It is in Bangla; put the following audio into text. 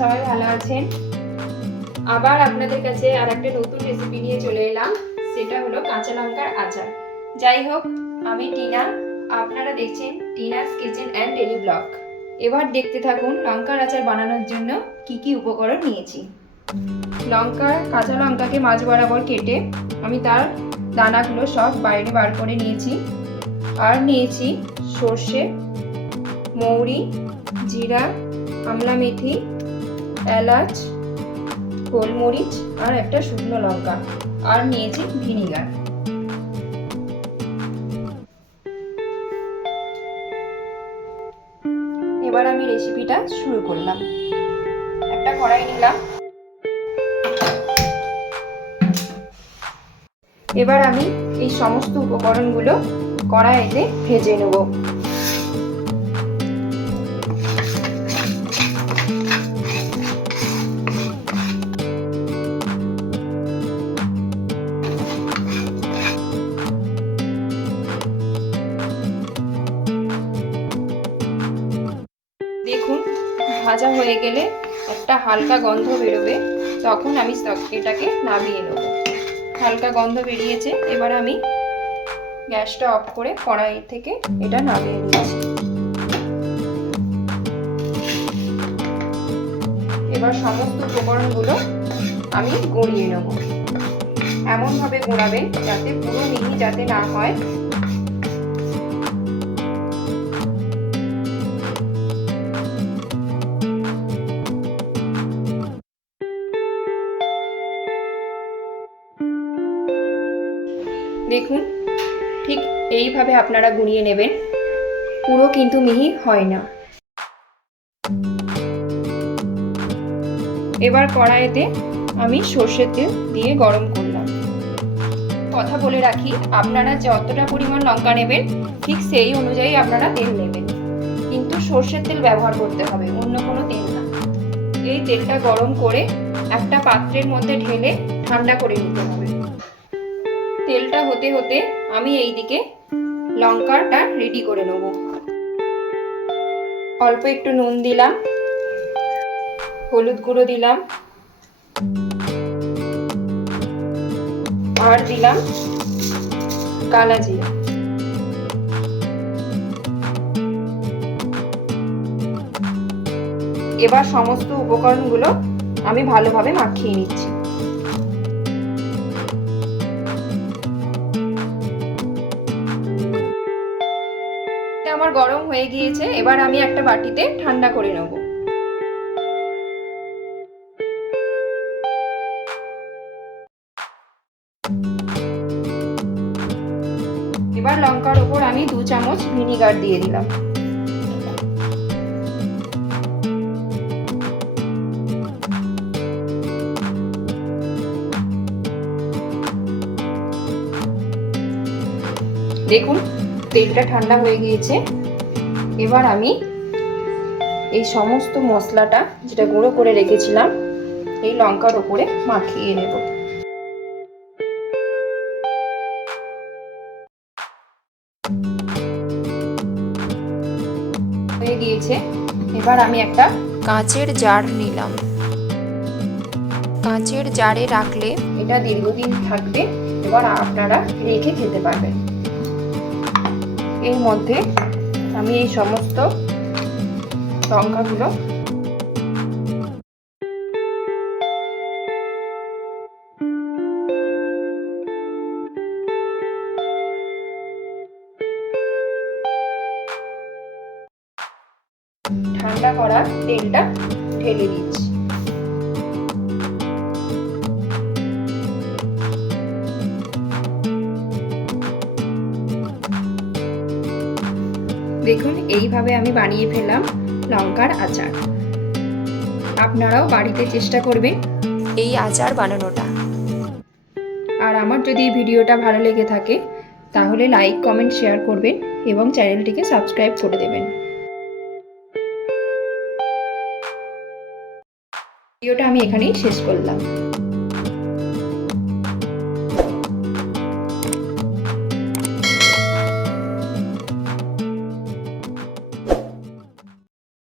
সবাই ভালো আছেন। আবার আপনাদের কাছে আর একটা নতুন রেসিপি নিয়ে চলে এলাম, সেটা হলো কাঁচা লঙ্কার আচার। যাই হোক, আমি টিনা, আপনারা দেখছেন Tina's kitchen and daily blog. এবার দেখতে থাকুন লঙ্কার আচার বানানোর জন্য কি কি উপকরণ নিয়েছি। কাঁচা লঙ্কাকে মাঝ বরাবর কেটে আমি তার দানাগুলো সব বাইরে বার করে নিয়েছি। আর নিয়েছি সর্ষে, মৌরি, জিরা, আমলা মেথি, এলাচ, গোলমরিচ আর একটা শুকনো লঙ্কা, আর নিয়েছি ভিনিগার। এবার আমি রেসিপিটা শুরু করলাম। একটা কড়াই নিলাম। এবার আমি এই সমস্ত উপকরণগুলো কড়াইতে ভেজে নেব। দেখুন, ভাজা হয়ে গেলে একটা হালকা গন্ধ বেরোবে, তখন আমি এটাকে নামিয়ে নেব। হালকা গন্ধ বেরিয়েছে, এবার আমি গ্যাসটা অফ করে কড়াই থেকে এটা নামিয়ে নিচ্ছি। এবার সমস্ত উপকরণগুলো আমি গড়িয়ে নেব। এমনভাবে গোড়াবেন যাতে পুরো মিহি যাতে না হয়। দেখুন, ঠিক এইভাবে আপনারা গুঁড়িয়ে নেবেন, পুরো কিন্তু মিহি হয় না। এবার কড়াইতে আমি সর্ষের তেল দিয়ে গরম করলাম। কথা বলে রাখি, আপনারা যতটা পরিমাণ লঙ্কা নেবেন ঠিক সেই অনুযায়ী আপনারা তেল নেবেন, কিন্তু সর্ষের তেল ব্যবহার করতে হবে, অন্য কোনো তেল না। এই তেলটা গরম করে একটা পাত্রের মধ্যে ঢেলে ঠান্ডা করে নিতে হবে। তেলটা হতে হতে আমি এইদিকে লঙ্কাটা রেডি করে নেব। অল্প একটু নুন দিলাম, হলুদ গুঁড়ো দিলাম, আর দিলাম কালা জিরা। এবার সমস্ত উপকরণগুলো আমি ভালোভাবে মাখিয়ে নিচ্ছি। আমার গরম হয়ে গিয়েছে, এবার আমি একটা বাটিতে ঠান্ডা করে নেব। এবার লঙ্কার উপর আমি 2 চামচ ভিনিগার দিয়ে দিলাম। দেখুন, তেলটা ঠান্ডা হয়ে গিয়েছে। এবার আমি এই সমস্ত মশলাটা যেটা গুঁড়ো করে রেখেছিলাম এই লঙ্কার উপরে মাখিয়ে নেব। হয়ে গিয়েছে। এবার আমি একটা কাঁচের জার নিলাম। কাঁচের জারে রাখলে এটা দীর্ঘদিন থাকবে, এবার আপনারা রেখে খেতে পারবেন। এর মধ্যে আমি এই সমস্ত লঙ্কাগুলো ঠান্ডা করা তেলটা ঢেলে দিচ্ছি। দেখুন, এইভাবে আমি বানিয়ে ফেললাম লঙ্কার আচার। আপনারাও বাড়িতে চেষ্টা করবেন এই আচার বানানোটা। আর আমার যদি ভিডিওটা ভালো লেগে থাকে তাহলে লাইক, কমেন্ট, শেয়ার করবেন এবং চ্যানেলটিকে সাবস্ক্রাইব করে দেবেন। ভিডিওটা আমি এখানেই শেষ করলাম।